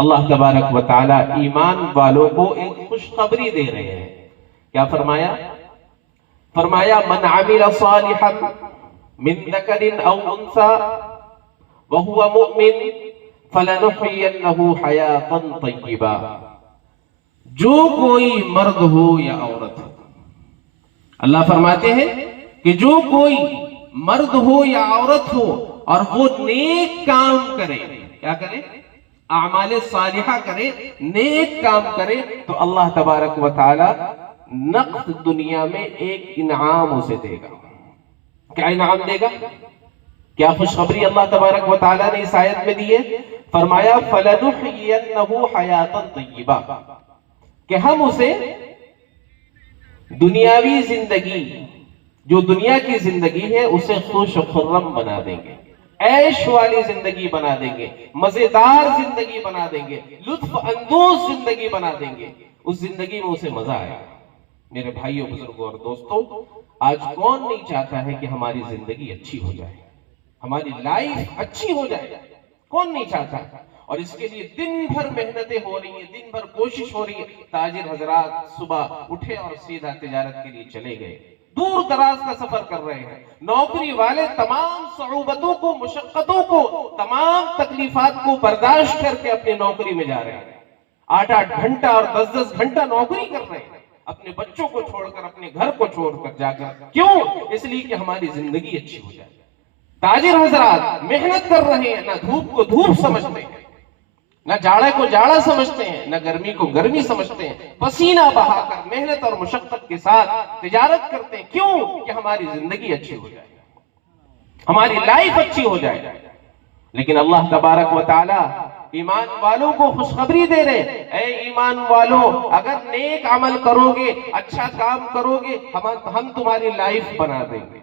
اللہ تبارک و تعالی ایمان والوں کو ایک خوشخبری دے رہے ہیں. کیا فرمایا؟ فرمایا من عمل صالحا من ذکر او انثى وهو مؤمن فلنحيينه حیاتا طیبا. جو کوئی مرد ہو یا عورت ہو، اللہ فرماتے ہیں کہ جو کوئی مرد ہو یا عورت ہو اور وہ نیک کام کرے، کیا کرے؟ اعمال صالحہ کرے، نیک کام کرے، تو اللہ تبارک و تعالی نقد دنیا میں ایک انعام اسے دے گا. کیا انعام دے گا؟ کیا خوشخبری اللہ تبارک و تعالی نے اس آیت میں دی ہے؟ فرمایا فَلَنُحْيِيَنَّهُ حَيَاةً طَيِّبَةً، کہ ہم اسے دنیاوی زندگی، جو دنیا کی زندگی ہے، اسے خوش و خرم بنا دیں گے، عیش والی زندگی بنا دیں گے، مزیدار زندگی بنا دیں گے، لطف اندوز زندگی بنا دیں گے. اس زندگی میں اسے مزہ آئے گا. میرے بھائیوں، بزرگوں اور دوستوں، آج کون نہیں چاہتا ہے کہ ہماری زندگی اچھی ہو جائے، ہماری لائف اچھی ہو جائے؟ کون نہیں چاہتا؟ اور اس کے لیے دن بھر محنتیں ہو رہی ہیں، دن بھر کوشش ہو رہی ہے. تاجر حضرات صبح اٹھے اور سیدھا تجارت کے لیے چلے گئے، دور دراز کا سفر کر رہے ہیں. نوکری والے تمام صعوبتوں کو، مشقتوں کو، تمام تکلیفات کو برداشت کر کے اپنی نوکری میں جا رہے ہیں. 8-8 گھنٹہ اور 10-10 گھنٹہ نوکری کر رہے ہیں، اپنے بچوں کو چھوڑ کر، اپنے گھر کو چھوڑ کر جا کر. کیوں؟ اس لیے کہ ہماری زندگی اچھی ہو جائے. تاجر حضرات محنت کر رہے ہیں، نہ دھوپ کو دھوپ سمجھتے ہیں، نہ جاڑے کو جاڑا سمجھتے ہیں، نہ گرمی کو گرمی سمجھتے ہیں. پسینہ بہا کر محنت اور مشقت کے ساتھ تجارت کرتے ہیں. کیوں؟ کہ ہماری زندگی اچھی ہو جائے، ہماری لائف اچھی ہو جائے. لیکن اللہ تبارک و تعالی ایمان والوں کو خوشخبری دے رہے، اے ایمان والوں، اگر نیک عمل کرو گے، اچھا کام کرو گے، ہم تمہاری لائف بنا دیں گے.